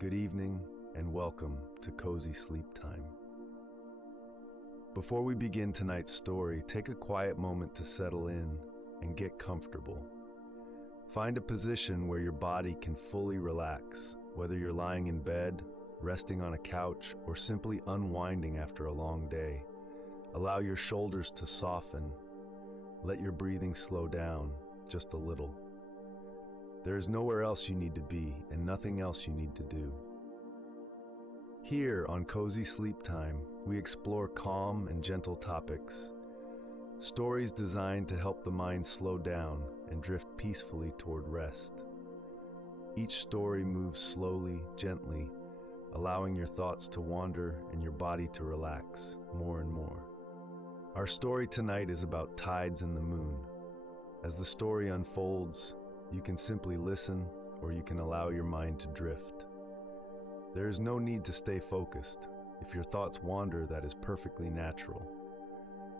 Good evening and welcome to Cozy Sleep Time. Before we begin tonight's story, take a quiet moment to settle in and get comfortable. Find a position where your body can fully relax, whether you're lying in bed, resting on a couch, or simply unwinding after a long day. Allow your shoulders to soften. Let your breathing slow down just a little. There is nowhere else you need to be and nothing else you need to do. Here on Cozy Sleep Time, we explore calm and gentle topics, stories designed to help the mind slow down and drift peacefully toward rest. Each story moves slowly, gently, allowing your thoughts to wander and your body to relax more and more. Our story tonight is about tides and the moon. As the story unfolds, you can simply listen, or you can allow your mind to drift. There is no need to stay focused. If your thoughts wander, that is perfectly natural.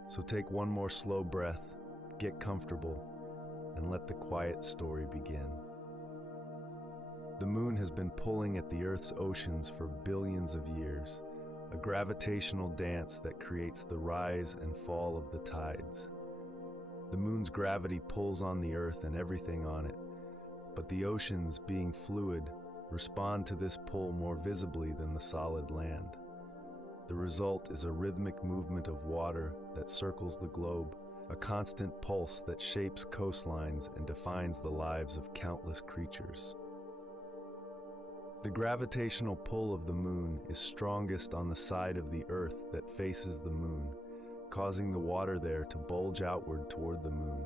So take one more slow breath, get comfortable, and let the quiet story begin. The moon has been pulling at the Earth's oceans for billions of years, a gravitational dance that creates the rise and fall of the tides. The moon's gravity pulls on the Earth and everything on it, but the oceans, being fluid, respond to this pull more visibly than the solid land. The result is a rhythmic movement of water that circles the globe, a constant pulse that shapes coastlines and defines the lives of countless creatures. The gravitational pull of the moon is strongest on the side of the Earth that faces the moon, causing the water there to bulge outward toward the moon.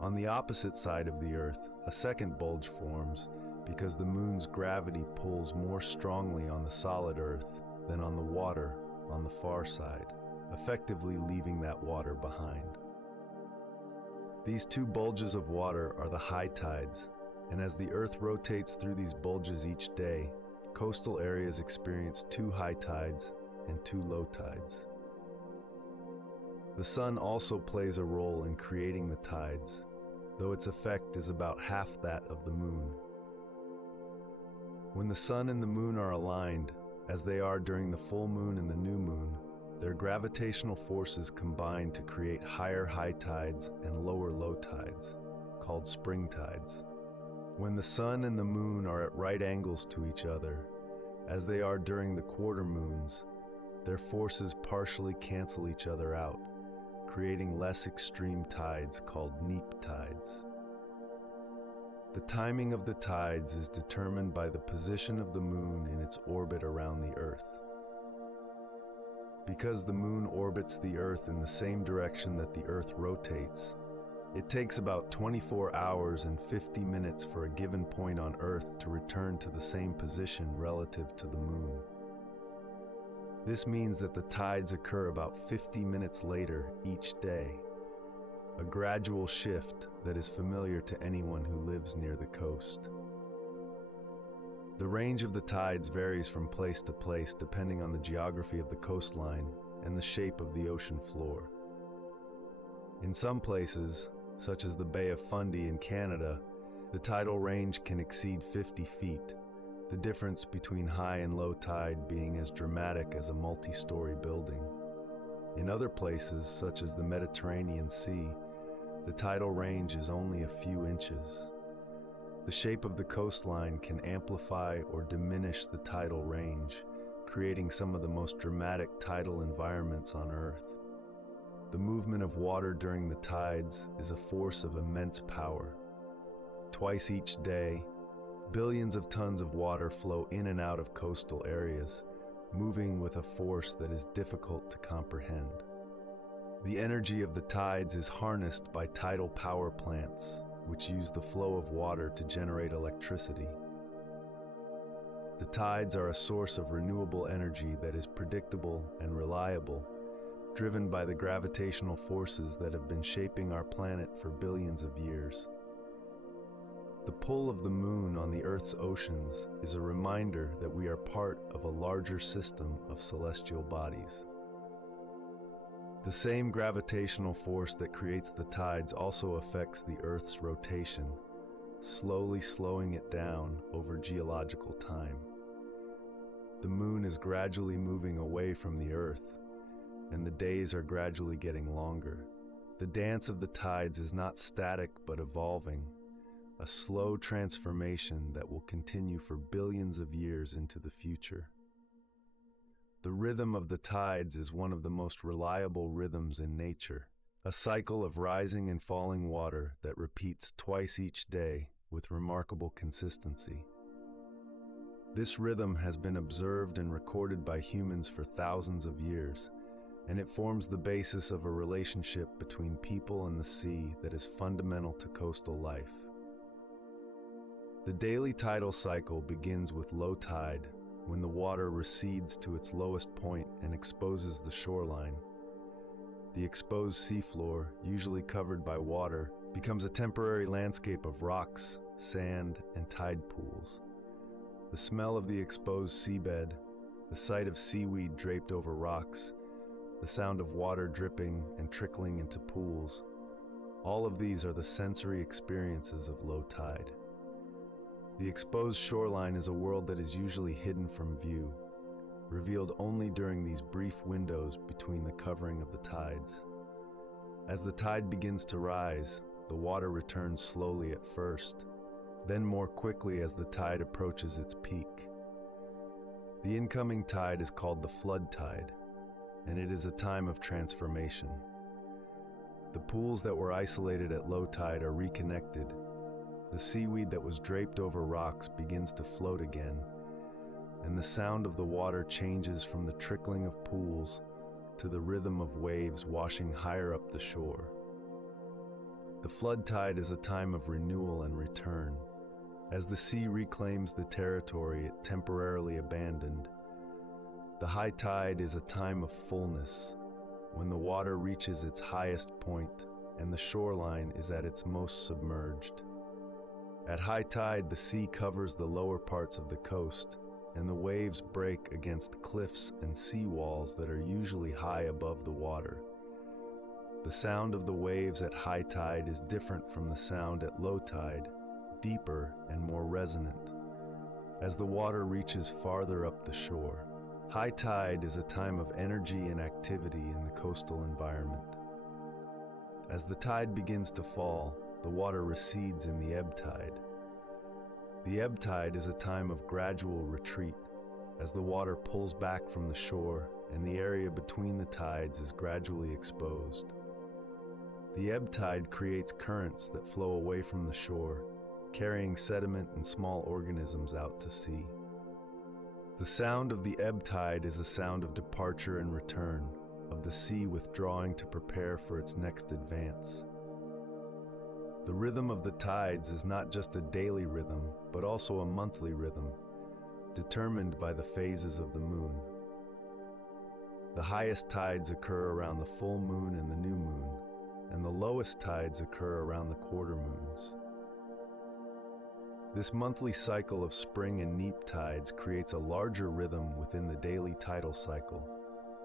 On the opposite side of the Earth, a second bulge forms because the moon's gravity pulls more strongly on the solid Earth than on the water on the far side, effectively leaving that water behind. These two bulges of water are the high tides, and as the Earth rotates through these bulges each day, coastal areas experience two high tides and two low tides. The sun also plays a role in creating the tides, though its effect is about half that of the moon. When the sun and the moon are aligned, as they are during the full moon and the new moon, their gravitational forces combine to create higher high tides and lower low tides, called spring tides. When the sun and the moon are at right angles to each other, as they are during the quarter moons, their forces partially cancel each other out, creating less extreme tides called neap tides. The timing of the tides is determined by the position of the moon in its orbit around the Earth. Because the moon orbits the Earth in the same direction that the Earth rotates, it takes about 24 hours and 50 minutes for a given point on Earth to return to the same position relative to the moon. This means that the tides occur about 50 minutes later each day, a gradual shift that is familiar to anyone who lives near the coast. The range of the tides varies from place to place depending on the geography of the coastline and the shape of the ocean floor. In some places, such as the Bay of Fundy in Canada, the tidal range can exceed 50 feet, the difference between high and low tide being as dramatic as a multi-story building. In other places, such as the Mediterranean Sea, the tidal range is only a few inches. The shape of the coastline can amplify or diminish the tidal range, creating some of the most dramatic tidal environments on Earth. The movement of water during the tides is a force of immense power. Twice each day, billions of tons of water flow in and out of coastal areas, moving with a force that is difficult to comprehend. The energy of the tides is harnessed by tidal power plants, which use the flow of water to generate electricity. The tides are a source of renewable energy that is predictable and reliable, driven by the gravitational forces that have been shaping our planet for billions of years. The pull of the moon on the Earth's oceans is a reminder that we are part of a larger system of celestial bodies. The same gravitational force that creates the tides also affects the Earth's rotation, slowly slowing it down over geological time. The moon is gradually moving away from the earth, and the days are gradually getting longer. The dance of the tides is not static but evolving, a slow transformation that will continue for billions of years into the future. The rhythm of the tides is one of the most reliable rhythms in nature, a cycle of rising and falling water that repeats twice each day with remarkable consistency. This rhythm has been observed and recorded by humans for thousands of years, and it forms the basis of a relationship between people and the sea that is fundamental to coastal life. The daily tidal cycle begins with low tide, when the water recedes to its lowest point and exposes the shoreline. The exposed seafloor, usually covered by water, becomes a temporary landscape of rocks, sand, and tide pools. The smell of the exposed seabed, the sight of seaweed draped over rocks, the sound of water dripping and trickling into pools, all of these are the sensory experiences of low tide. The exposed shoreline is a world that is usually hidden from view, revealed only during these brief windows between the covering of the tides. As the tide begins to rise, the water returns slowly at first, then more quickly as the tide approaches its peak. The incoming tide is called the flood tide, and it is a time of transformation. The pools that were isolated at low tide are reconnected. The seaweed that was draped over rocks begins to float again, and the sound of the water changes from the trickling of pools to the rhythm of waves washing higher up the shore. The flood tide is a time of renewal and return. As the sea reclaims the territory it temporarily abandoned, the high tide is a time of fullness, when the water reaches its highest point and the shoreline is at its most submerged. At high tide, the sea covers the lower parts of the coast, and the waves break against cliffs and sea walls that are usually high above the water. The sound of the waves at high tide is different from the sound at low tide, deeper and more resonant, as the water reaches farther up the shore. High tide is a time of energy and activity in the coastal environment. As the tide begins to fall, the water recedes in the ebb tide. The ebb tide is a time of gradual retreat, as the water pulls back from the shore and the area between the tides is gradually exposed. The ebb tide creates currents that flow away from the shore, carrying sediment and small organisms out to sea. The sound of the ebb tide is a sound of departure and return, of the sea withdrawing to prepare for its next advance. The rhythm of the tides is not just a daily rhythm, but also a monthly rhythm, determined by the phases of the moon. The highest tides occur around the full moon and the new moon, and the lowest tides occur around the quarter moons. This monthly cycle of spring and neap tides creates a larger rhythm within the daily tidal cycle,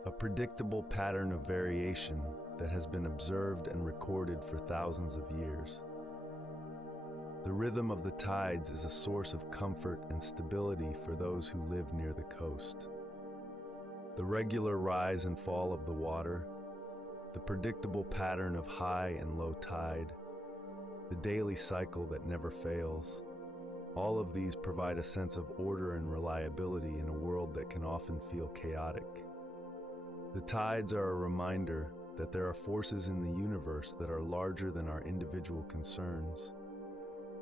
a predictable pattern of variation that has been observed and recorded for thousands of years. The rhythm of the tides is a source of comfort and stability for those who live near the coast. The regular rise and fall of the water, the predictable pattern of high and low tide, the daily cycle that never fails, all of these provide a sense of order and reliability in a world that can often feel chaotic. The tides are a reminder that there are forces in the universe that are larger than our individual concerns,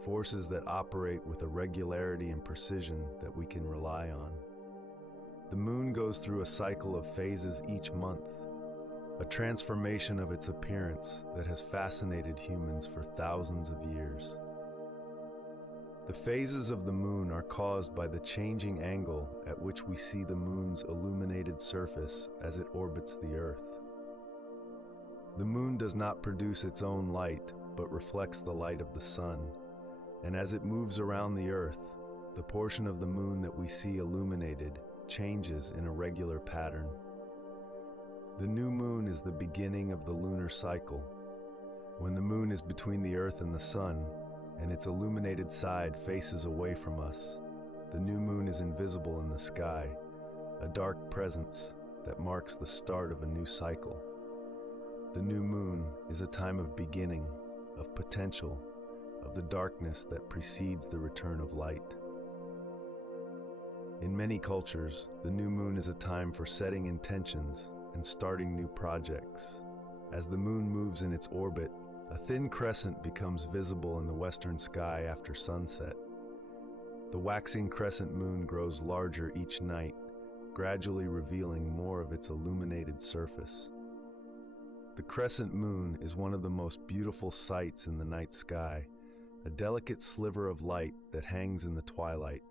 forces that operate with a regularity and precision that we can rely on. The moon goes through a cycle of phases each month, a transformation of its appearance that has fascinated humans for thousands of years. The phases of the moon are caused by the changing angle at which we see the moon's illuminated surface as it orbits the Earth. The moon does not produce its own light, but reflects the light of the sun, and as it moves around the Earth, the portion of the moon that we see illuminated changes in a regular pattern. The new moon is the beginning of the lunar cycle. When the moon is between the Earth and the sun, and its illuminated side faces away from us, the new moon is invisible in the sky, a dark presence that marks the start of a new cycle. The new moon is a time of beginning, of potential, of the darkness that precedes the return of light. In many cultures, the new moon is a time for setting intentions and starting new projects. As the moon moves in its orbit, a thin crescent becomes visible in the western sky after sunset. The waxing crescent moon grows larger each night, gradually revealing more of its illuminated surface. The crescent moon is one of the most beautiful sights in the night sky, a delicate sliver of light that hangs in the twilight.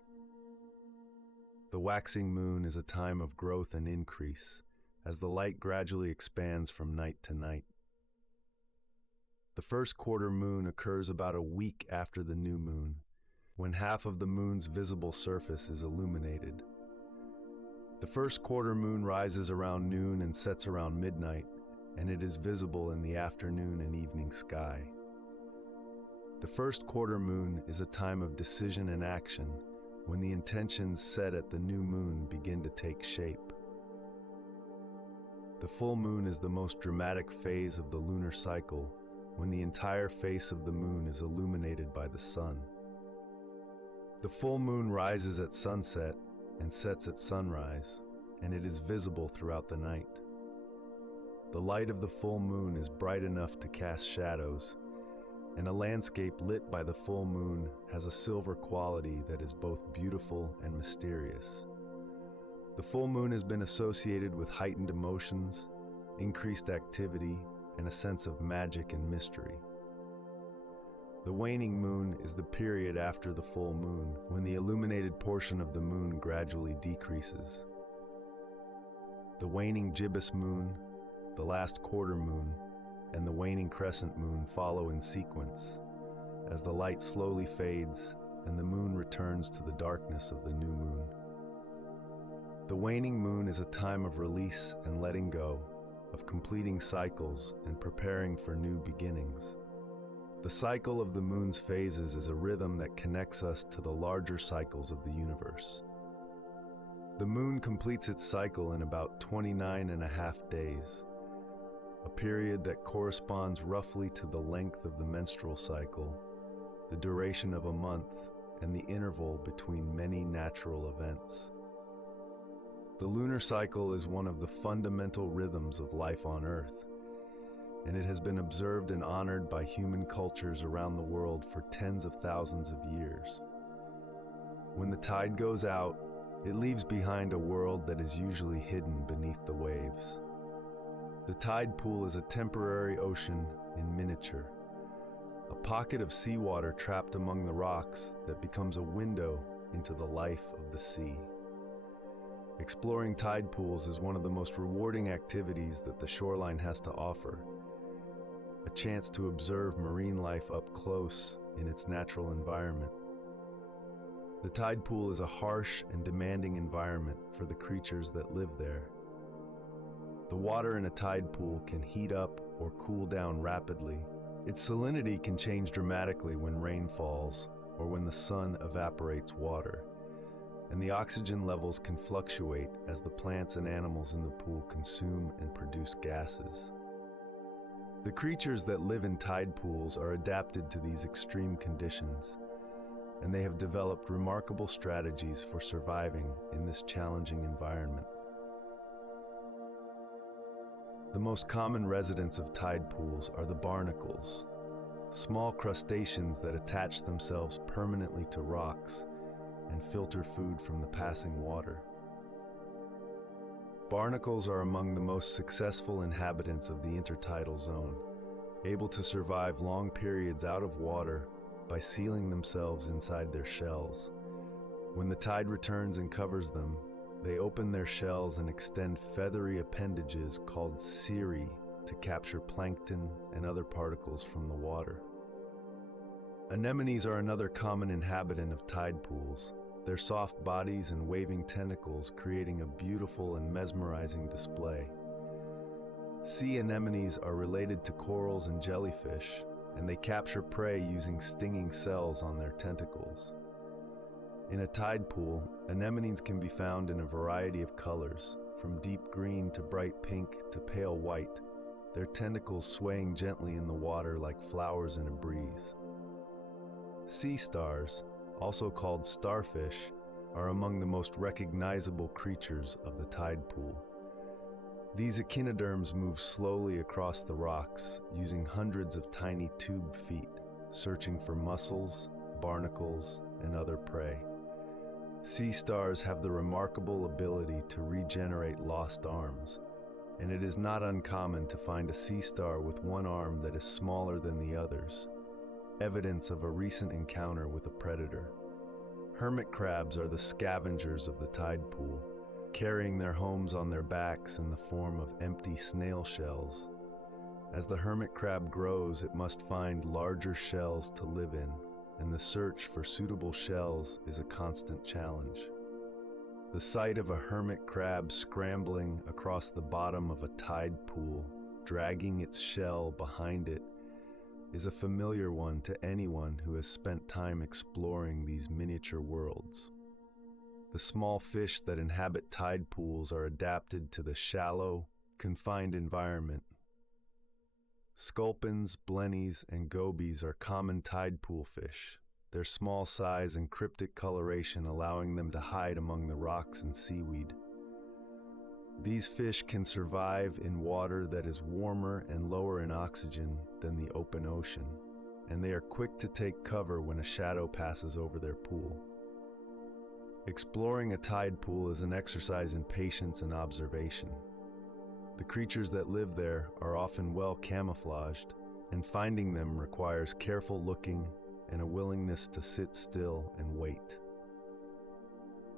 The waxing moon is a time of growth and increase, as the light gradually expands from night to night. The first quarter moon occurs about a week after the new moon, when half of the moon's visible surface is illuminated. The first quarter moon rises around noon and sets around midnight, and it is visible in the afternoon and evening sky. The first quarter moon is a time of decision and action, when the intentions set at the new moon begin to take shape. The full moon is the most dramatic phase of the lunar cycle, when the entire face of the moon is illuminated by the sun. The full moon rises at sunset and sets at sunrise, and it is visible throughout the night. The light of the full moon is bright enough to cast shadows, and a landscape lit by the full moon has a silver quality that is both beautiful and mysterious. The full moon has been associated with heightened emotions, increased activity, and a sense of magic and mystery. The waning moon is the period after the full moon, when the illuminated portion of the moon gradually decreases. The waning gibbous moon, the last quarter moon, and the waning crescent moon follow in sequence, as the light slowly fades and the moon returns to the darkness of the new moon. The waning moon is a time of release and letting go, of completing cycles and preparing for new beginnings. The cycle of the moon's phases is a rhythm that connects us to the larger cycles of the universe. The moon completes its cycle in about 29.5 days, a period that corresponds roughly to the length of the menstrual cycle, the duration of a month, and the interval between many natural events. The lunar cycle is one of the fundamental rhythms of life on Earth, and it has been observed and honored by human cultures around the world for tens of thousands of years. When the tide goes out, it leaves behind a world that is usually hidden beneath the waves. The tide pool is a temporary ocean in miniature, a pocket of seawater trapped among the rocks that becomes a window into the life of the sea. Exploring tide pools is one of the most rewarding activities that the shoreline has to offer, a chance to observe marine life up close in its natural environment. The tide pool is a harsh and demanding environment for the creatures that live there. The water in a tide pool can heat up or cool down rapidly. Its salinity can change dramatically when rain falls or when the sun evaporates water, and the oxygen levels can fluctuate as the plants and animals in the pool consume and produce gases. The creatures that live in tide pools are adapted to these extreme conditions, and they have developed remarkable strategies for surviving in this challenging environment. The most common residents of tide pools are the barnacles, small crustaceans that attach themselves permanently to rocks and filter food from the passing water. Barnacles are among the most successful inhabitants of the intertidal zone, able to survive long periods out of water by sealing themselves inside their shells. When the tide returns and covers them, they open their shells and extend feathery appendages called cirri to capture plankton and other particles from the water. Anemones are another common inhabitant of tide pools, their soft bodies and waving tentacles creating a beautiful and mesmerizing display. Sea anemones are related to corals and jellyfish, and they capture prey using stinging cells on their tentacles. In a tide pool, anemones can be found in a variety of colors, from deep green to bright pink to pale white, their tentacles swaying gently in the water like flowers in a breeze. Sea stars, also called starfish, are among the most recognizable creatures of the tide pool. These echinoderms move slowly across the rocks, using hundreds of tiny tube feet, searching for mussels, barnacles, and other prey. Sea stars have the remarkable ability to regenerate lost arms, and it is not uncommon to find a sea star with one arm that is smaller than the others, evidence of a recent encounter with a predator. Hermit crabs are the scavengers of the tide pool, carrying their homes on their backs in the form of empty snail shells. As the hermit crab grows, it must find larger shells to live in, and the search for suitable shells is a constant challenge. The sight of a hermit crab scrambling across the bottom of a tide pool, dragging its shell behind it, is a familiar one to anyone who has spent time exploring these miniature worlds. The small fish that inhabit tide pools are adapted to the shallow, confined environment. Sculpins, blennies, and gobies are common tide pool fish, their small size and cryptic coloration allowing them to hide among the rocks and seaweed. These fish can survive in water that is warmer and lower in oxygen than the open ocean, and they are quick to take cover when a shadow passes over their pool. Exploring a tide pool is an exercise in patience and observation. The creatures that live there are often well camouflaged, and finding them requires careful looking and a willingness to sit still and wait.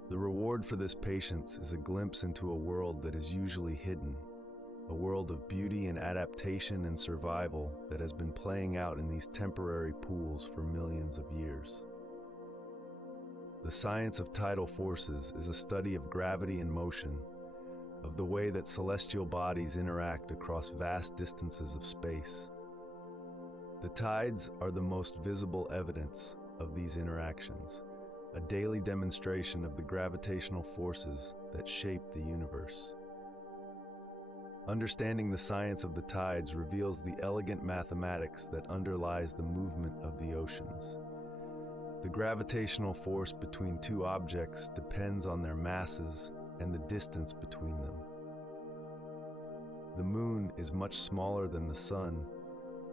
The reward for this patience is a glimpse into a world that is usually hidden, a world of beauty and adaptation and survival that has been playing out in these temporary pools for millions of years. The science of tidal forces is a study of gravity and motion, of the way that celestial bodies interact across vast distances of space. The tides are the most visible evidence of these interactions, a daily demonstration of the gravitational forces that shape the universe. Understanding the science of the tides reveals the elegant mathematics that underlies the movement of the oceans. The gravitational force between two objects depends on their masses and the distance between them. The moon is much smaller than the sun,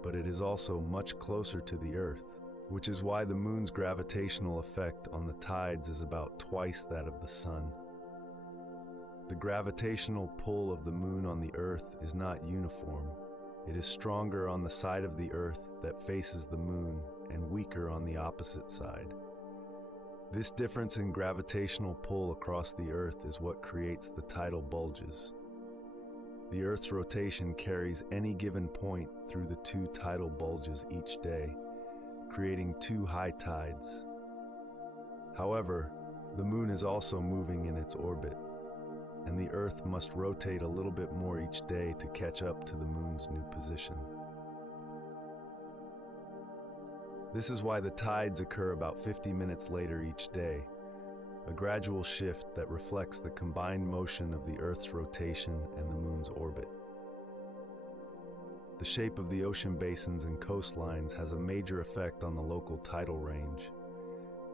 but it is also much closer to the Earth, which is why the moon's gravitational effect on the tides is about twice that of the sun. The gravitational pull of the moon on the Earth is not uniform. It is stronger on the side of the Earth that faces the moon and weaker on the opposite side. This difference in gravitational pull across the Earth is what creates the tidal bulges. The Earth's rotation carries any given point through the two tidal bulges each day, creating two high tides. However, the moon is also moving in its orbit, and the Earth must rotate a little bit more each day to catch up to the moon's new position. This is why the tides occur about 50 minutes later each day, a gradual shift that reflects the combined motion of the Earth's rotation and the moon's orbit. The shape of the ocean basins and coastlines has a major effect on the local tidal range.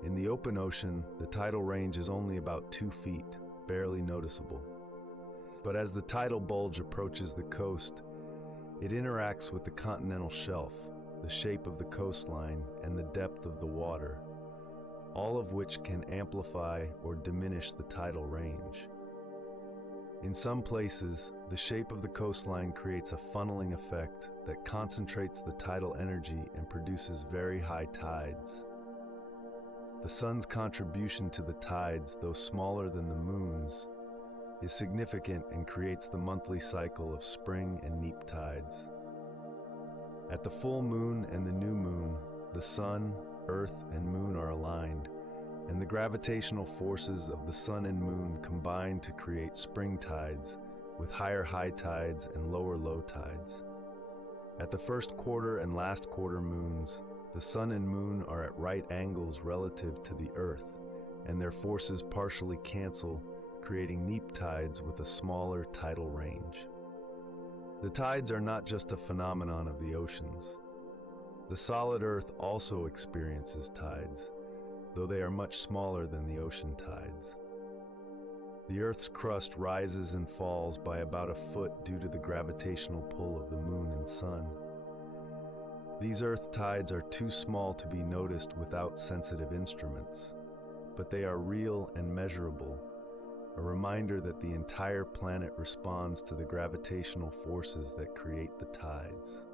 In the open ocean, the tidal range is only about 2 feet, barely noticeable. But as the tidal bulge approaches the coast, it interacts with the continental shelf, the shape of the coastline, and the depth of the water, all of which can amplify or diminish the tidal range. In some places, the shape of the coastline creates a funneling effect that concentrates the tidal energy and produces very high tides. The sun's contribution to the tides, though smaller than the moon's, is significant and creates the monthly cycle of spring and neap tides. At the full moon and the new moon, the sun, earth, and moon are aligned, and the gravitational forces of the sun and moon combine to create spring tides with higher high tides and lower low tides. At the first quarter and last quarter moons, the sun and moon are at right angles relative to the earth, and their forces partially cancel, creating neap tides with a smaller tidal range. The tides are not just a phenomenon of the oceans. The solid Earth also experiences tides, though they are much smaller than the ocean tides. The Earth's crust rises and falls by about a foot due to the gravitational pull of the moon and sun. These Earth tides are too small to be noticed without sensitive instruments, but they are real and measurable, a reminder that the entire planet responds to the gravitational forces that create the tides.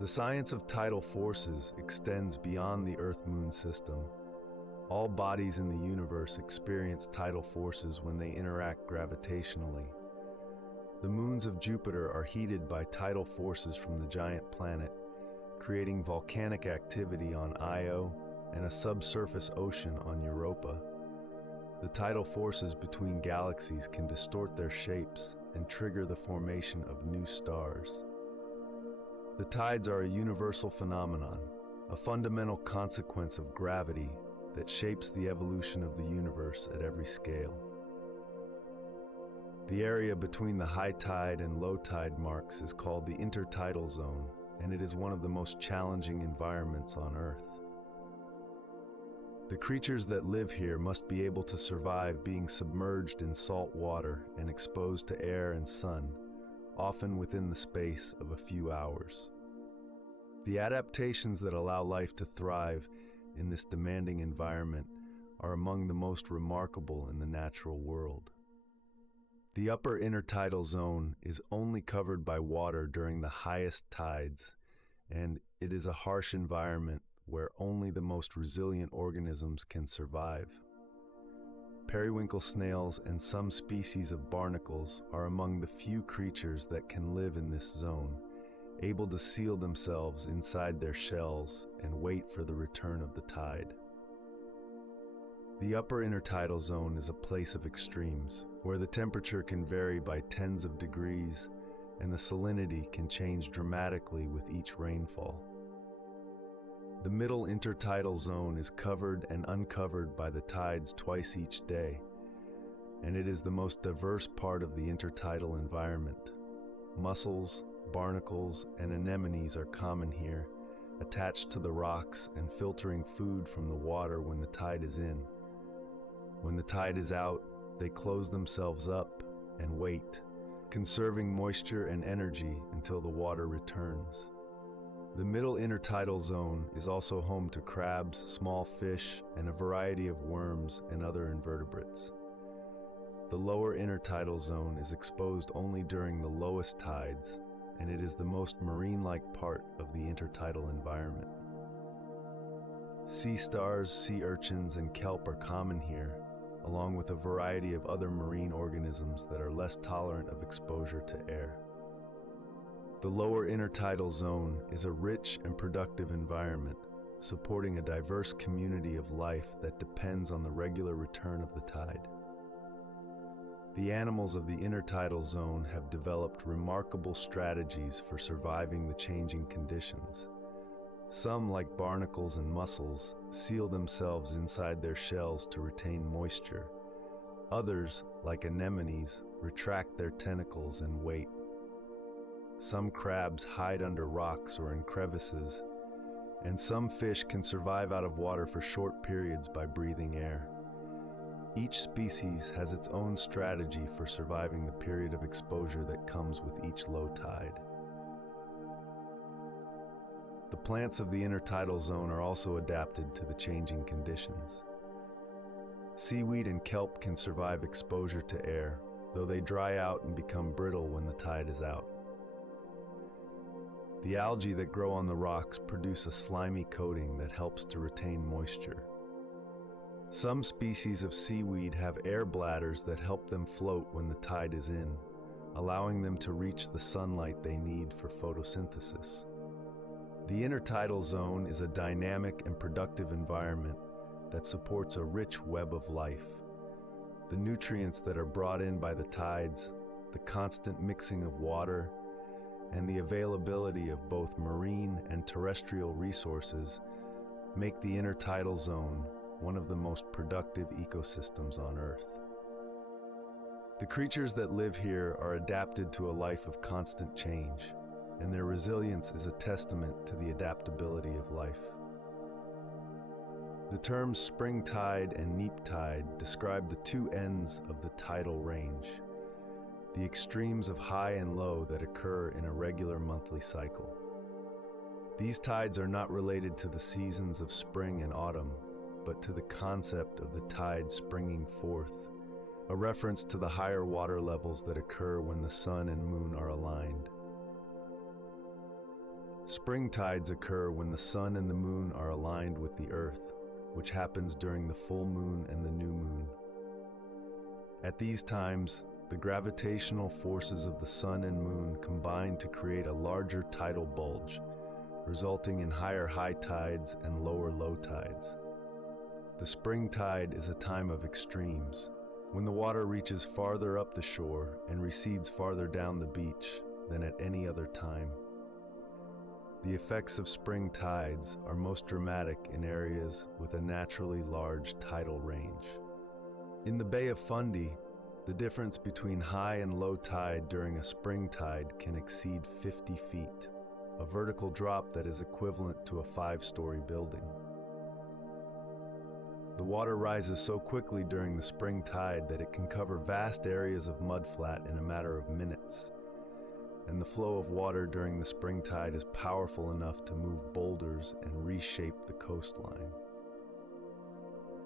The science of tidal forces extends beyond the Earth-Moon system. All bodies in the universe experience tidal forces when they interact gravitationally. The moons of Jupiter are heated by tidal forces from the giant planet, creating volcanic activity on Io and a subsurface ocean on Europa. The tidal forces between galaxies can distort their shapes and trigger the formation of new stars. The tides are a universal phenomenon, a fundamental consequence of gravity that shapes the evolution of the universe at every scale. The area between the high tide and low tide marks is called the intertidal zone, and it is one of the most challenging environments on Earth. The creatures that live here must be able to survive being submerged in salt water and exposed to air and sun, often within the space of a few hours. The adaptations that allow life to thrive in this demanding environment are among the most remarkable in the natural world. The upper intertidal zone is only covered by water during the highest tides, and it is a harsh environment where only the most resilient organisms can survive. Periwinkle snails and some species of barnacles are among the few creatures that can live in this zone, able to seal themselves inside their shells and wait for the return of the tide. The upper intertidal zone is a place of extremes, where the temperature can vary by tens of degrees and the salinity can change dramatically with each rainfall. The middle intertidal zone is covered and uncovered by the tides twice each day, and it is the most diverse part of the intertidal environment. Mussels, barnacles, and anemones are common here, attached to the rocks and filtering food from the water when the tide is in. When the tide is out, they close themselves up and wait, conserving moisture and energy until the water returns. The middle intertidal zone is also home to crabs, small fish, and a variety of worms and other invertebrates. The lower intertidal zone is exposed only during the lowest tides, and it is the most marine-like part of the intertidal environment. Sea stars, sea urchins, and kelp are common here, along with a variety of other marine organisms that are less tolerant of exposure to air. The lower intertidal zone is a rich and productive environment, supporting a diverse community of life that depends on the regular return of the tide. The animals of the intertidal zone have developed remarkable strategies for surviving the changing conditions. Some, like barnacles and mussels, seal themselves inside their shells to retain moisture. Others, like anemones, retract their tentacles and wait. Some crabs hide under rocks or in crevices, and some fish can survive out of water for short periods by breathing air. Each species has its own strategy for surviving the period of exposure that comes with each low tide. The plants of the intertidal zone are also adapted to the changing conditions. Seaweed and kelp can survive exposure to air, though they dry out and become brittle when the tide is out. The algae that grow on the rocks produce a slimy coating that helps to retain moisture. Some species of seaweed have air bladders that help them float when the tide is in, allowing them to reach the sunlight they need for photosynthesis. The intertidal zone is a dynamic and productive environment that supports a rich web of life. The nutrients that are brought in by the tides, the constant mixing of water, and the availability of both marine and terrestrial resources make the intertidal zone one of the most productive ecosystems on Earth. The creatures that live here are adapted to a life of constant change, and their resilience is a testament to the adaptability of life. The terms spring tide and neap tide describe the two ends of the tidal range, the extremes of high and low that occur in a regular monthly cycle. These tides are not related to the seasons of spring and autumn, but to the concept of the tide springing forth, a reference to the higher water levels that occur when the sun and moon are aligned. Spring tides occur when the sun and the moon are aligned with the earth, which happens during the full moon and the new moon. At these times, the gravitational forces of the sun and moon combine to create a larger tidal bulge, resulting in higher high tides and lower low tides. The spring tide is a time of extremes, when the water reaches farther up the shore and recedes farther down the beach than at any other time. The effects of spring tides are most dramatic in areas with a naturally large tidal range. In the Bay of Fundy, the difference between high and low tide during a spring tide can exceed 50 feet, a vertical drop that is equivalent to a 5-story building. The water rises so quickly during the spring tide that it can cover vast areas of mudflat in a matter of minutes, and the flow of water during the spring tide is powerful enough to move boulders and reshape the coastline.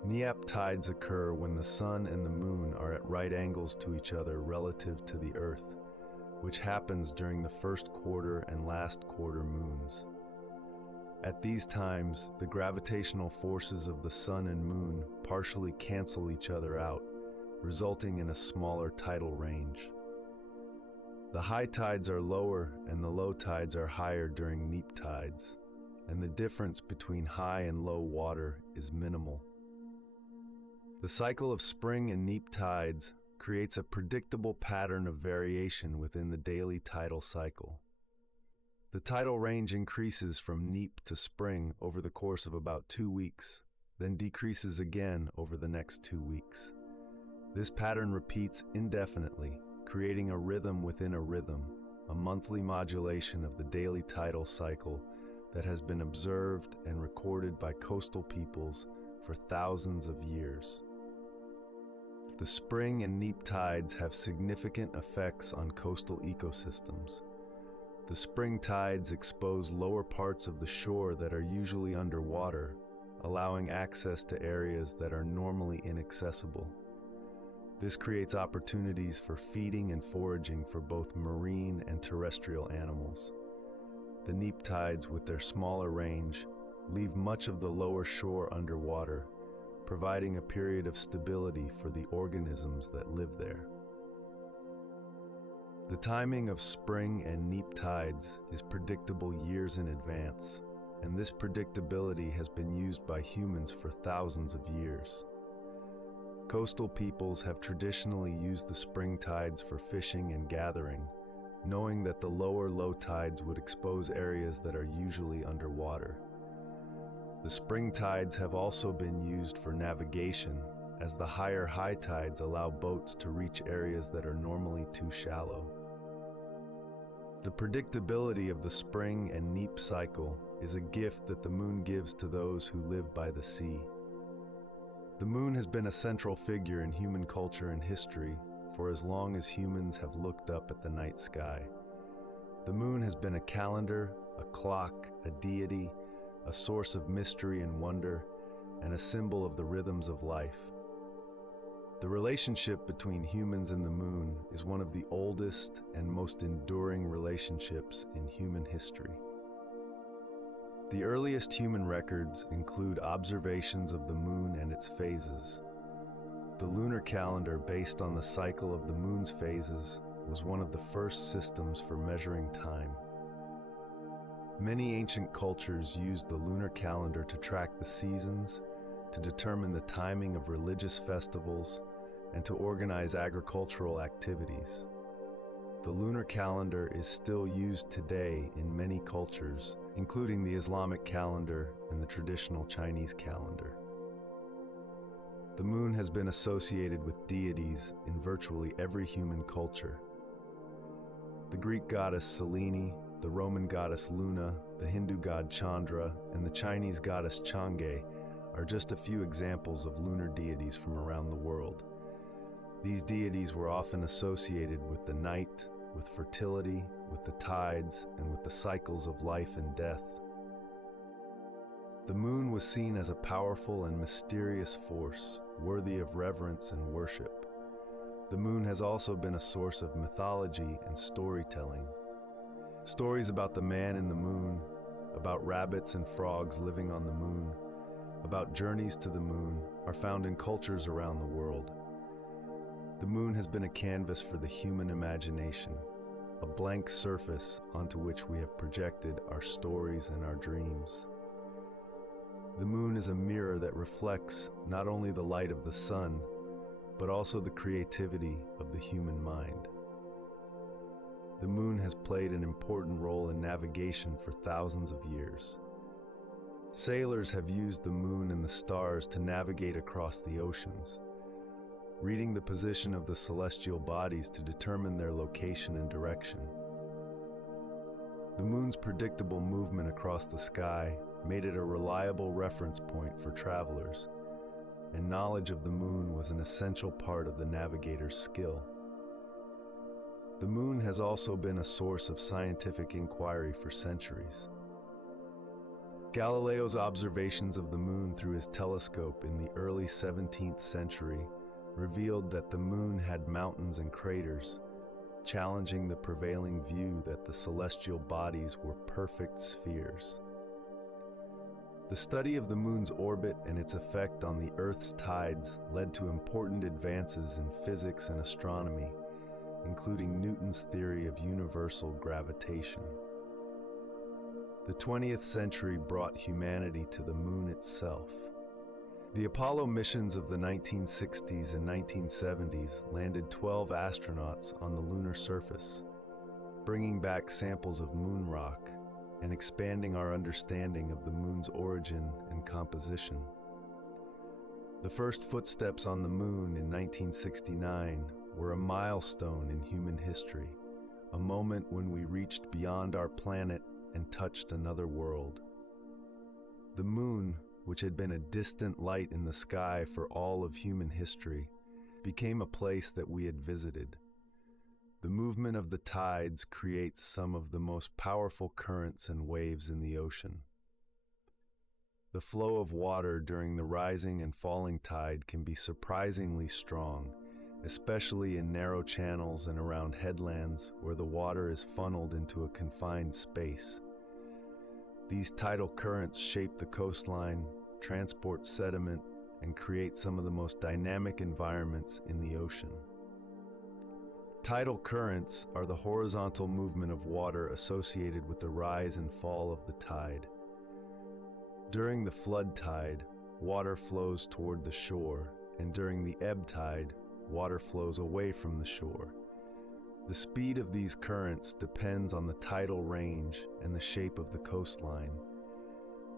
Neap tides occur when the sun and the moon are at right angles to each other relative to the earth, which happens during the first quarter and last quarter moons. At these times, the gravitational forces of the sun and moon partially cancel each other out, resulting in a smaller tidal range. The high tides are lower and the low tides are higher during neap tides, and the difference between high and low water is minimal. The cycle of spring and neap tides creates a predictable pattern of variation within the daily tidal cycle. The tidal range increases from neap to spring over the course of about 2 weeks, then decreases again over the next 2 weeks. This pattern repeats indefinitely, creating a rhythm within a rhythm, a monthly modulation of the daily tidal cycle that has been observed and recorded by coastal peoples for thousands of years. The spring and neap tides have significant effects on coastal ecosystems. The spring tides expose lower parts of the shore that are usually underwater, allowing access to areas that are normally inaccessible. This creates opportunities for feeding and foraging for both marine and terrestrial animals. The neap tides, with their smaller range, leave much of the lower shore underwater, providing a period of stability for the organisms that live there. The timing of spring and neap tides is predictable years in advance, and this predictability has been used by humans for thousands of years. Coastal peoples have traditionally used the spring tides for fishing and gathering, knowing that the lower low tides would expose areas that are usually underwater. The spring tides have also been used for navigation, as the higher high tides allow boats to reach areas that are normally too shallow. The predictability of the spring and neap cycle is a gift that the moon gives to those who live by the sea. The moon has been a central figure in human culture and history for as long as humans have looked up at the night sky. The moon has been a calendar, a clock, a deity, a source of mystery and wonder, and a symbol of the rhythms of life. The relationship between humans and the moon is one of the oldest and most enduring relationships in human history. The earliest human records include observations of the moon and its phases. The lunar calendar, based on the cycle of the moon's phases, was one of the first systems for measuring time. Many ancient cultures used the lunar calendar to track the seasons, to determine the timing of religious festivals, and to organize agricultural activities. The lunar calendar is still used today in many cultures, including the Islamic calendar and the traditional Chinese calendar. The moon has been associated with deities in virtually every human culture. The Greek goddess Selene, the Roman goddess Luna, the Hindu god Chandra, and the Chinese goddess Chang'e are just a few examples of lunar deities from around the world. These deities were often associated with the night, with fertility, with the tides, and with the cycles of life and death. The moon was seen as a powerful and mysterious force, worthy of reverence and worship. The moon has also been a source of mythology and storytelling. Stories about the man in the moon, about rabbits and frogs living on the moon, about journeys to the moon are found in cultures around the world. The moon has been a canvas for the human imagination, a blank surface onto which we have projected our stories and our dreams. The moon is a mirror that reflects not only the light of the sun, but also the creativity of the human mind. The moon has played an important role in navigation for thousands of years. Sailors have used the moon and the stars to navigate across the oceans, reading the position of the celestial bodies to determine their location and direction. The moon's predictable movement across the sky made it a reliable reference point for travelers, and knowledge of the moon was an essential part of the navigator's skill. The moon has also been a source of scientific inquiry for centuries. Galileo's observations of the moon through his telescope in the early 17th century revealed that the moon had mountains and craters, challenging the prevailing view that the celestial bodies were perfect spheres. The study of the moon's orbit and its effect on the Earth's tides led to important advances in physics and astronomy, including Newton's theory of universal gravitation. The 20th century brought humanity to the moon itself. The Apollo missions of the 1960s and 1970s landed 12 astronauts on the lunar surface, bringing back samples of moon rock and expanding our understanding of the moon's origin and composition. The first footsteps on the moon in 1969 were a milestone in human history, a moment when we reached beyond our planet and touched another world. The moon, which had been a distant light in the sky for all of human history, became a place that we had visited. The movement of the tides creates some of the most powerful currents and waves in the ocean. The flow of water during the rising and falling tide can be surprisingly strong, especially in narrow channels and around headlands where the water is funneled into a confined space. These tidal currents shape the coastline, transport sediment, and create some of the most dynamic environments in the ocean. Tidal currents are the horizontal movement of water associated with the rise and fall of the tide. During the flood tide, water flows toward the shore, and during the ebb tide, water flows away from the shore. The speed of these currents depends on the tidal range and the shape of the coastline.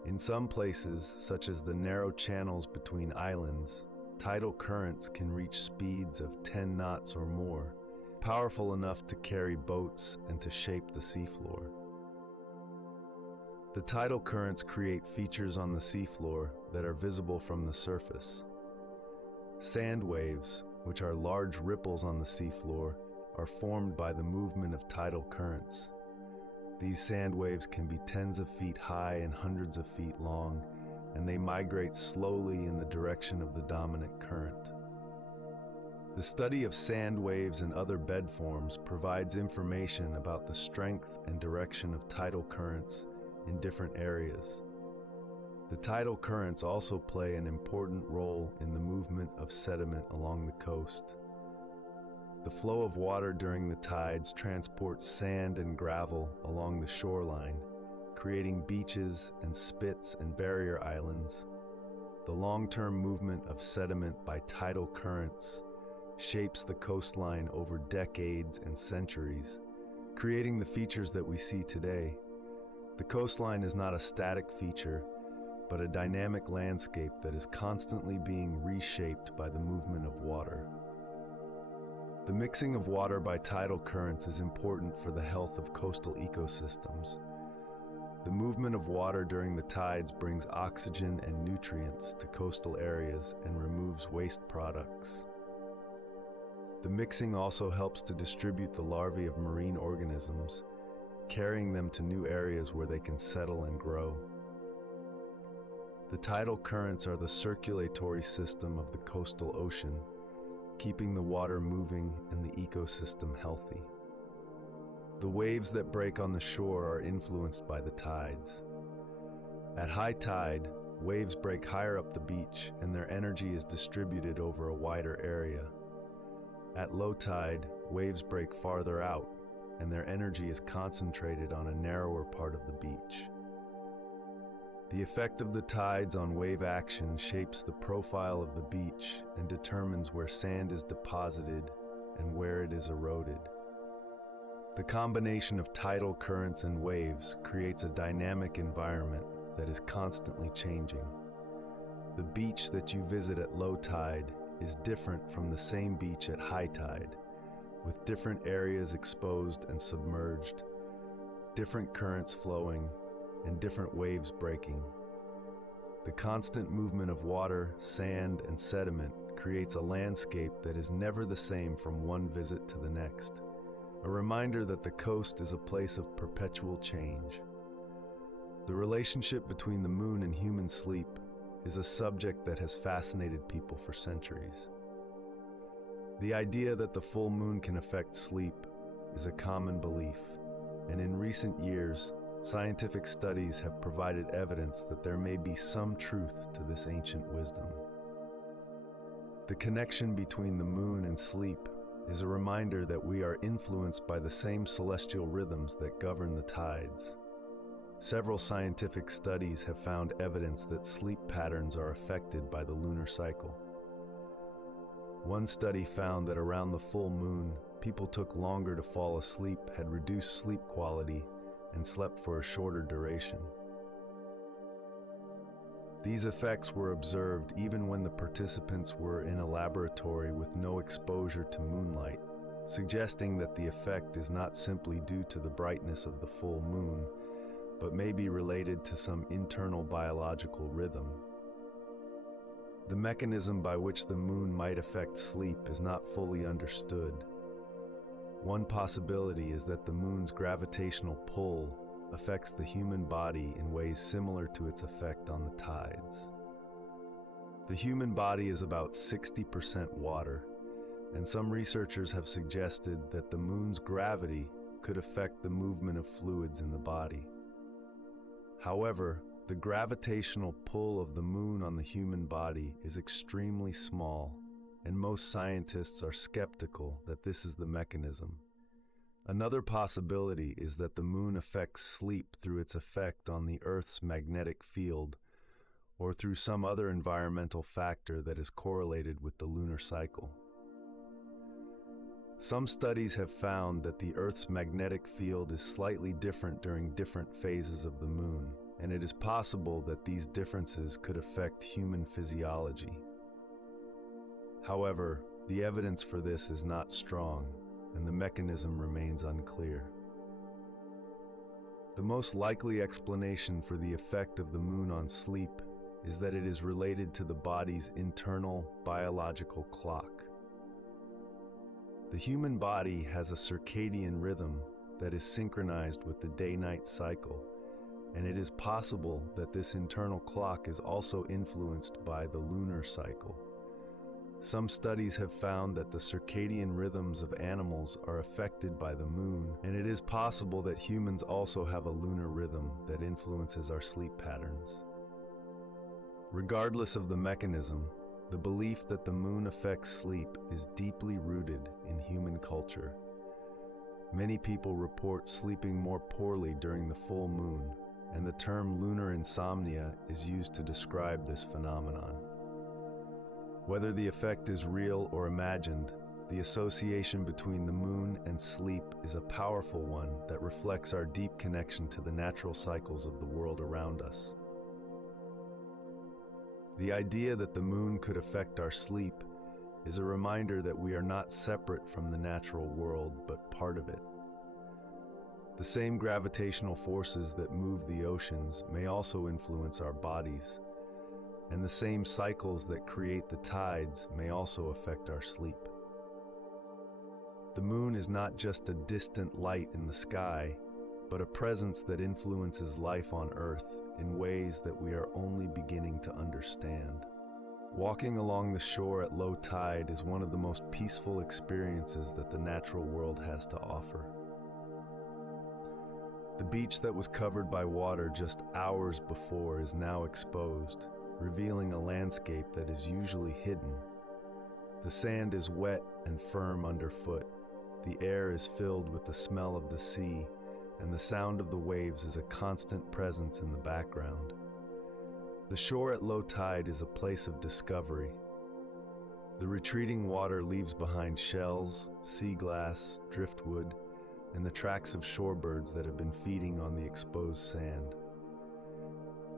In some places, such as the narrow channels between islands, tidal currents can reach speeds of 10 knots or more, powerful enough to carry boats and to shape the seafloor. The tidal currents create features on the seafloor that are visible from the surface. Sand waves, which are large ripples on the seafloor, are formed by the movement of tidal currents. These sand waves can be tens of feet high and hundreds of feet long, and they migrate slowly in the direction of the dominant current. The study of sand waves and other bed forms provides information about the strength and direction of tidal currents in different areas. The tidal currents also play an important role in the movement of sediment along the coast. The flow of water during the tides transports sand and gravel along the shoreline, creating beaches and spits and barrier islands. The long-term movement of sediment by tidal currents shapes the coastline over decades and centuries, creating the features that we see today. The coastline is not a static feature, but a dynamic landscape that is constantly being reshaped by the movement of water. The mixing of water by tidal currents is important for the health of coastal ecosystems. The movement of water during the tides brings oxygen and nutrients to coastal areas and removes waste products. The mixing also helps to distribute the larvae of marine organisms, carrying them to new areas where they can settle and grow. The tidal currents are the circulatory system of the coastal ocean, keeping the water moving and the ecosystem healthy. The waves that break on the shore are influenced by the tides. At high tide, waves break higher up the beach and their energy is distributed over a wider area. At low tide, waves break farther out and their energy is concentrated on a narrower part of the beach. The effect of the tides on wave action shapes the profile of the beach and determines where sand is deposited and where it is eroded. The combination of tidal currents and waves creates a dynamic environment that is constantly changing. The beach that you visit at low tide is different from the same beach at high tide, with different areas exposed and submerged, different currents flowing, and different waves breaking. The constant movement of water, sand, and sediment creates a landscape that is never the same from one visit to the next. A reminder that the coast is a place of perpetual change. The relationship between the moon and human sleep is a subject that has fascinated people for centuries. The idea that the full moon can affect sleep is a common belief, and in recent years, scientific studies have provided evidence that there may be some truth to this ancient wisdom. The connection between the moon and sleep is a reminder that we are influenced by the same celestial rhythms that govern the tides. Several scientific studies have found evidence that sleep patterns are affected by the lunar cycle. One study found that around the full moon, people took longer to fall asleep, had reduced sleep quality, and slept for a shorter duration. These effects were observed even when the participants were in a laboratory with no exposure to moonlight, suggesting that the effect is not simply due to the brightness of the full moon, but may be related to some internal biological rhythm. The mechanism by which the moon might affect sleep is not fully understood. One possibility is that the moon's gravitational pull affects the human body in ways similar to its effect on the tides. The human body is about 60% water, and some researchers have suggested that the moon's gravity could affect the movement of fluids in the body. However, the gravitational pull of the moon on the human body is extremely small, and most scientists are skeptical that this is the mechanism. Another possibility is that the moon affects sleep through its effect on the Earth's magnetic field, or through some other environmental factor that is correlated with the lunar cycle. Some studies have found that the Earth's magnetic field is slightly different during different phases of the moon, and it is possible that these differences could affect human physiology. However, the evidence for this is not strong, and the mechanism remains unclear. The most likely explanation for the effect of the moon on sleep is that it is related to the body's internal biological clock. The human body has a circadian rhythm that is synchronized with the day-night cycle, and it is possible that this internal clock is also influenced by the lunar cycle. Some studies have found that the circadian rhythms of animals are affected by the moon, and it is possible that humans also have a lunar rhythm that influences our sleep patterns. Regardless of the mechanism, the belief that the moon affects sleep is deeply rooted in human culture. Many people report sleeping more poorly during the full moon, and the term lunar insomnia is used to describe this phenomenon. Whether the effect is real or imagined, the association between the moon and sleep is a powerful one that reflects our deep connection to the natural cycles of the world around us. The idea that the moon could affect our sleep is a reminder that we are not separate from the natural world, but part of it. The same gravitational forces that move the oceans may also influence our bodies, and the same cycles that create the tides may also affect our sleep. The moon is not just a distant light in the sky, but a presence that influences life on Earth in ways that we are only beginning to understand. Walking along the shore at low tide is one of the most peaceful experiences that the natural world has to offer. The beach that was covered by water just hours before is now exposed, revealing a landscape that is usually hidden. The sand is wet and firm underfoot. The air is filled with the smell of the sea, and the sound of the waves is a constant presence in the background. The shore at low tide is a place of discovery. The retreating water leaves behind shells, sea glass, driftwood, and the tracks of shorebirds that have been feeding on the exposed sand.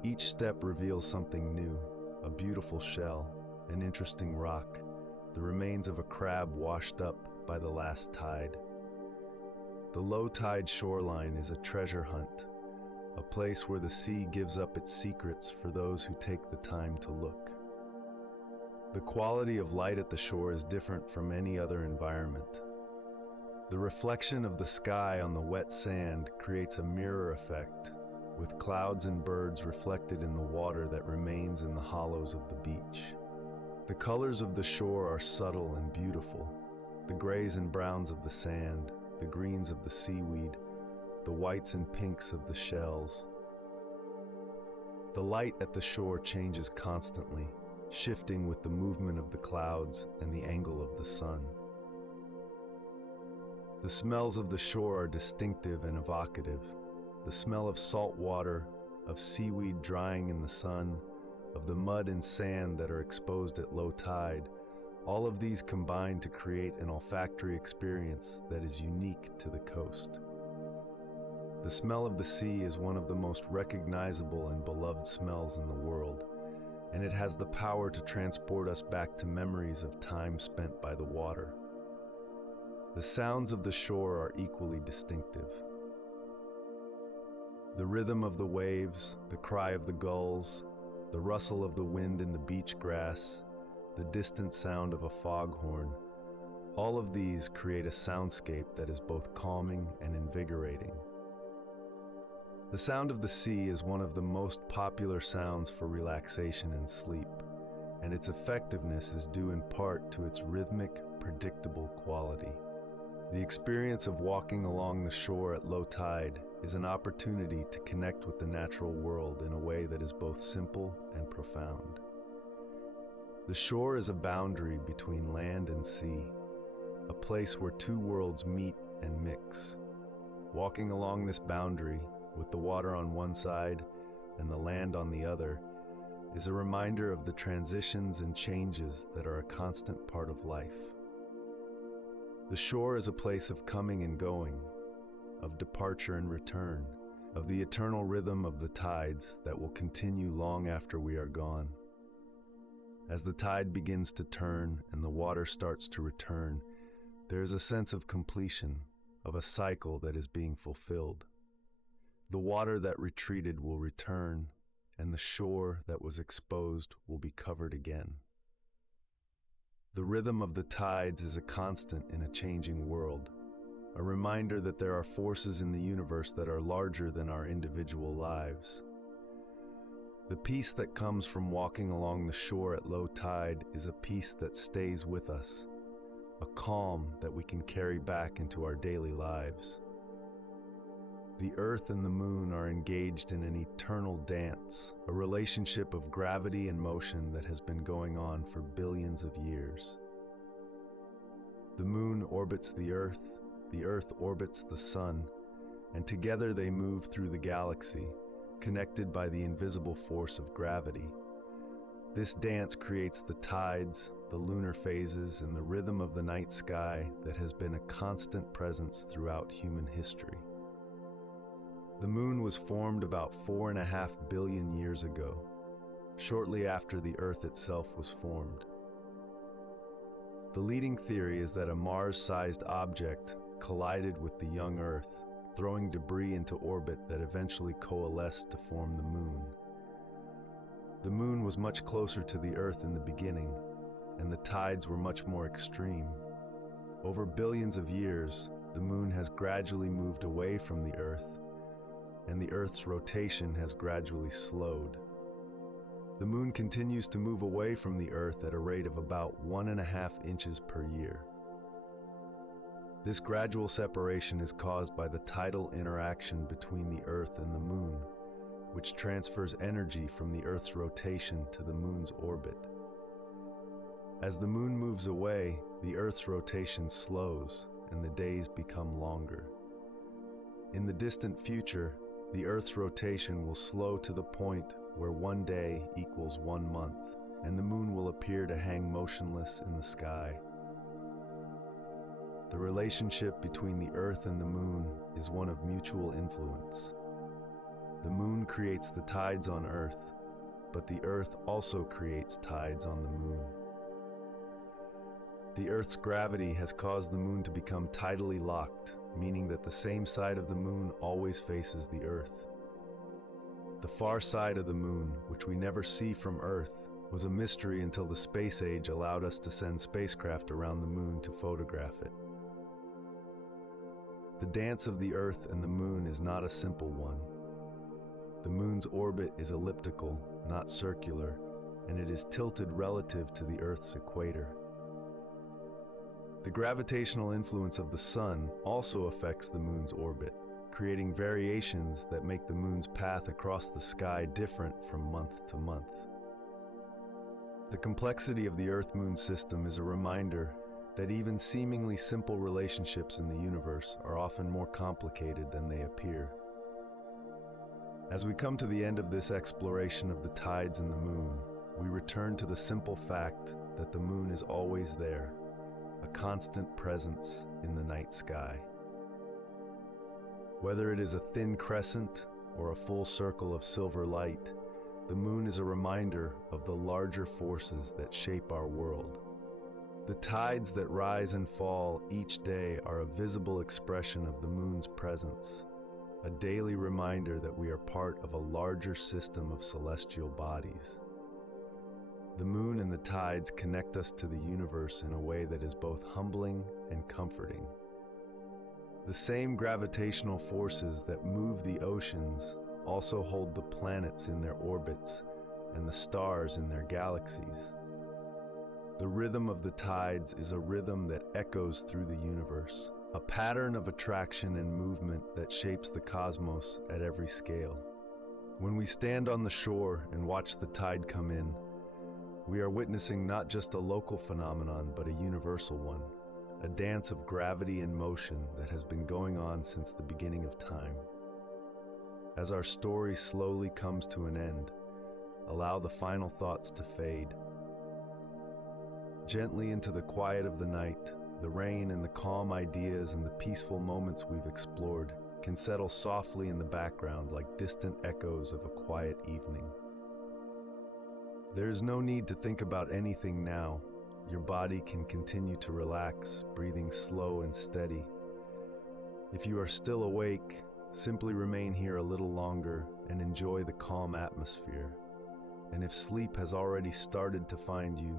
Each step reveals something new, a beautiful shell, an interesting rock, the remains of a crab washed up by the last tide. The low tide shoreline is a treasure hunt, a place where the sea gives up its secrets for those who take the time to look. The quality of light at the shore is different from any other environment. The reflection of the sky on the wet sand creates a mirror effect, with clouds and birds reflected in the water that remains in the hollows of the beach. The colors of the shore are subtle and beautiful. The grays and browns of the sand, the greens of the seaweed, the whites and pinks of the shells. The light at the shore changes constantly, shifting with the movement of the clouds and the angle of the sun. The smells of the shore are distinctive and evocative. The smell of salt water, of seaweed drying in the sun, of the mud and sand that are exposed at low tide, all of these combine to create an olfactory experience that is unique to the coast. The smell of the sea is one of the most recognizable and beloved smells in the world, and it has the power to transport us back to memories of time spent by the water. The sounds of the shore are equally distinctive. The rhythm of the waves, the cry of the gulls, the rustle of the wind in the beach grass, the distant sound of a foghorn, all of these create a soundscape that is both calming and invigorating. The sound of the sea is one of the most popular sounds for relaxation and sleep, and its effectiveness is due in part to its rhythmic, predictable quality. The experience of walking along the shore at low tide is an opportunity to connect with the natural world in a way that is both simple and profound. The shore is a boundary between land and sea, a place where two worlds meet and mix. Walking along this boundary, with the water on one side and the land on the other, is a reminder of the transitions and changes that are a constant part of life. The shore is a place of coming and going, of departure and return, of the eternal rhythm of the tides that will continue long after we are gone. As the tide begins to turn and the water starts to return, there is a sense of completion, of a cycle that is being fulfilled. The water that retreated will return, and the shore that was exposed will be covered again. The rhythm of the tides is a constant in a changing world, a reminder that there are forces in the universe that are larger than our individual lives. The peace that comes from walking along the shore at low tide is a peace that stays with us, a calm that we can carry back into our daily lives. The earth and the moon are engaged in an eternal dance, a relationship of gravity and motion that has been going on for billions of years. The moon orbits the earth orbits the sun, and together they move through the galaxy, connected by the invisible force of gravity. This dance creates the tides, the lunar phases, and the rhythm of the night sky that has been a constant presence throughout human history. The moon was formed about 4.5 billion years ago. shortly after the Earth itself was formed. The leading theory is that a Mars-sized object collided with the young Earth, throwing debris into orbit that eventually coalesced to form the Moon. The Moon was much closer to the Earth in the beginning, and the tides were much more extreme. Over billions of years, the Moon has gradually moved away from the Earth, and the Earth's rotation has gradually slowed. The Moon continues to move away from the Earth at a rate of about 1.5 inches per year. This gradual separation is caused by the tidal interaction between the Earth and the Moon, which transfers energy from the Earth's rotation to the Moon's orbit. As the Moon moves away, the Earth's rotation slows and the days become longer. In the distant future, the Earth's rotation will slow to the point where one day equals 1 month, and the Moon will appear to hang motionless in the sky. The relationship between the Earth and the Moon is one of mutual influence. The Moon creates the tides on Earth, but the Earth also creates tides on the Moon. The Earth's gravity has caused the Moon to become tidally locked, meaning that the same side of the Moon always faces the Earth. The far side of the Moon, which we never see from Earth, was a mystery until the space age allowed us to send spacecraft around the Moon to photograph it. The dance of the Earth and the Moon is not a simple one. The Moon's orbit is elliptical, not circular, and it is tilted relative to the Earth's equator. The gravitational influence of the Sun also affects the Moon's orbit, creating variations that make the Moon's path across the sky different from month to month. The complexity of the Earth-Moon system is a reminder that even seemingly simple relationships in the universe are often more complicated than they appear. As we come to the end of this exploration of the tides and the Moon, we return to the simple fact that the Moon is always there, a constant presence in the night sky. Whether it is a thin crescent or a full circle of silver light, the Moon is a reminder of the larger forces that shape our world. The tides that rise and fall each day are a visible expression of the Moon's presence, a daily reminder that we are part of a larger system of celestial bodies. The Moon and the tides connect us to the universe in a way that is both humbling and comforting. The same gravitational forces that move the oceans also hold the planets in their orbits and the stars in their galaxies. The rhythm of the tides is a rhythm that echoes through the universe, a pattern of attraction and movement that shapes the cosmos at every scale. When we stand on the shore and watch the tide come in, we are witnessing not just a local phenomenon, but a universal one, a dance of gravity and motion that has been going on since the beginning of time. As our story slowly comes to an end, allow the final thoughts to fade. Gently into the quiet of the night, the rain and the calm ideas and the peaceful moments we've explored can settle softly in the background like distant echoes of a quiet evening. There is no need to think about anything now. Your body can continue to relax, breathing slow and steady. If you are still awake, simply remain here a little longer and enjoy the calm atmosphere. And if sleep has already started to find you,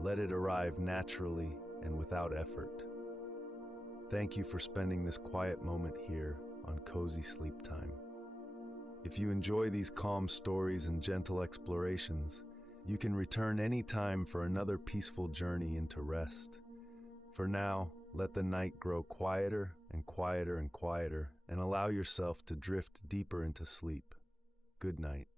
let it arrive naturally and without effort. Thank you for spending this quiet moment here on Cozy Sleep Time. If you enjoy these calm stories and gentle explorations, you can return anytime for another peaceful journey into rest. For now, let the night grow quieter and quieter and quieter, and allow yourself to drift deeper into sleep. Good night.